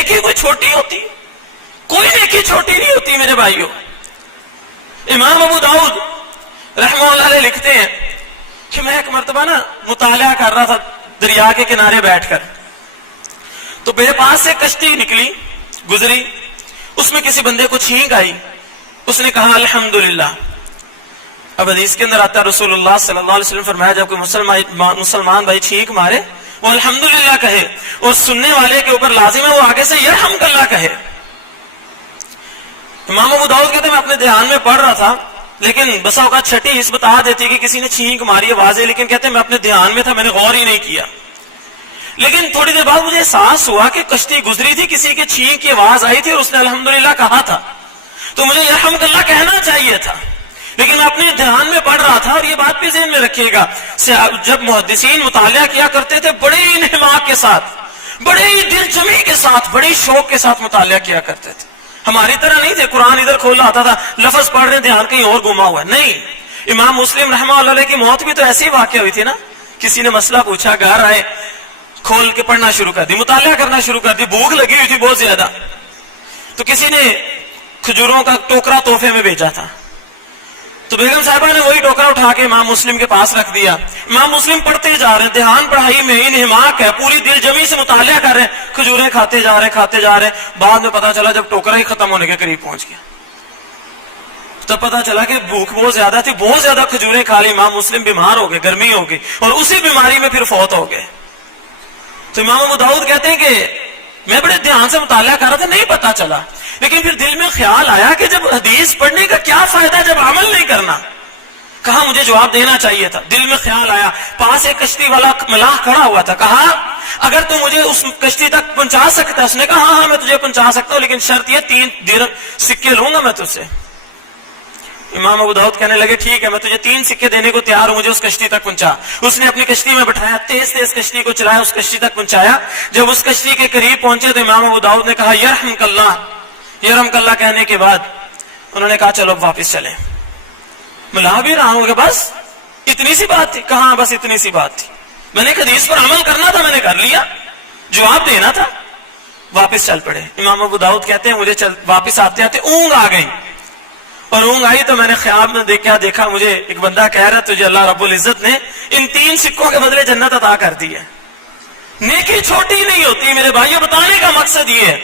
نیکی کوئی چھوٹی ہوتی؟ کوئی نیکی چھوٹی نہیں ہوتی میرے بھائیوں۔ امام ابو داؤد رحمہ اللہ علیہ لکھتے ہیں کہ میں ایک مرتبہ مطالعہ کر رہا تھا دریا کے کنارے بیٹھ کر، تو میرے پاس سے کشتی نکلی، گزری، اس میں کسی بندے کو چھینک آئی، اس نے کہا الحمدللہ۔ اب حدیث کے اندر آتا ہے رسول اللہ صلی اللہ علیہ وسلم فرمایا جب کوئی مسلمان بھائی چھینک مارے وہ الحمدللہ کہے، اور سننے والے کے اوپر لازم ہے وہ آگے سے یرحمک اللہ کہے۔ امام ابو داؤد کہتے ہیں میں اپنے دھیان میں پڑھ رہا تھا، لیکن بسا اوقات چھٹی اس بتا دیتی کہ کسی نے چھینک ماری ہے واضح، لیکن کہتے ہیں میں اپنے دھیان میں تھا، میں نے غور ہی نہیں کیا۔ لیکن تھوڑی دیر بعد مجھے احساس ہوا کہ کشتی گزری تھی، کسی کے چھینک کی آواز آئی تھی اور اس نے الحمدللہ کہا تھا، تو مجھے یرحمک اللہ کہنا چاہیے تھا، لیکن میں اپنے دھیان میں پڑھ رہا تھا۔ اور یہ بات بھی ذہن میں رکھیے گا، جب محدثین مطالعہ کیا کرتے تھے بڑے ہی انہماک کے ساتھ، بڑے ہی دل جمی کے ساتھ، بڑے ہی شوق کے ساتھ مطالعہ کیا کرتے تھے۔ ہماری طرح نہیں تھے قرآن ادھر کھولا آتا تھا، لفظ پڑھ رہے دھیان کہیں اور گما ہوا ہے، نہیں۔ امام مسلم رحمہ اللہ علیہ کی موت بھی تو ایسی ہی واقع ہوئی تھی نا، کسی نے مسئلہ پوچھا، گھر آئے، کھول کے پڑھنا شروع کر دی، مطالعہ کرنا شروع کر دی، بھوک لگی ہوئی تھی بہت زیادہ، تو کسی نے کھجوروں کا ٹوکرا تحفے میں بھیجا تھا، تو بیگم صاحبہ نے وہی ٹوکرا اٹھا کے امام مسلم کے پاس رکھ دیا۔ امام مسلم پڑھتے جا رہے ہیں، دھیان پڑھائی میں انہماک ہے، پوری دل جمی سے مطالعہ کر رہے ہیں، کھجوریں کھاتے جا رہے ہیں۔ بعد میں پتا چلا جب ٹوکرا ہی ختم ہونے کے قریب پہنچ گیا تب پتا چلا کہ بھوک بہت زیادہ تھی، بہت زیادہ کھجوریں کھا لی، امام مسلم بیمار ہو گئے، گرمی ہو گئی، اور اسی بیماری میں پھر فوت ہو گئے۔ تو امام ابو داؤد کہتے ہیں کہ میں بڑے دھیان سے مطالعہ کر رہا تھا، نہیں پتا چلا، لیکن پھر دل میں خیال آیا کہ جب حدیث پڑھنے کا کیا فائدہ جب عمل نہیں کرنا، کہا مجھے جواب دینا چاہیے تھا۔ دل میں خیال آیا، پاس ایک کشتی والا ملاح کھڑا ہوا تھا، کہا اگر تو مجھے اس کشتی تک پہنچا سکتا ہے، اس نے کہا ہاں میں تجھے پہنچا سکتا ہوں، لیکن شرط یہ 3 درہم سکے لوں گا میں تجھ سے۔ امام ابو داؤد کہنے لگے ٹھیک ہے میں تجھے 3 سکے دینے کو تیار ہوں، مجھے اس کشتی تک پہنچا۔ اس نے اپنی کشتی میں بٹھایا، تیز تیز کشتی کو چلایا، اس کشتی تک پہنچایا۔ جب اس کشتی کے قریب پہنچے تو امام ابو داؤد نے کہا یرحمک اللہ، یرحمک اللہ کہنے کے بعد انہوں نے کہا چلو واپس چلیں۔ ملا بھی رہا ہوں کہ بس اتنی سی بات تھی، کہاں بس اتنی سی بات تھی، میں نے حدیث پر عمل کرنا تھا، میں نے کر لیا، جواب دینا تھا، واپس چل پڑے۔ امام ابو داؤد کہتے ہیں مجھے واپس آتے آتے اونگ آ گئی، اور اونگ آئی تو میں نے خیال میں دیکھا مجھے ایک بندہ کہہ رہا تجھے اللہ رب العزت نے ان 3 سکوں کے بدلے جنت عطا کر دی ہے۔ نیکی چھوٹی نہیں ہوتی میرے بھائیو، بتانے کا مقصد یہ ہے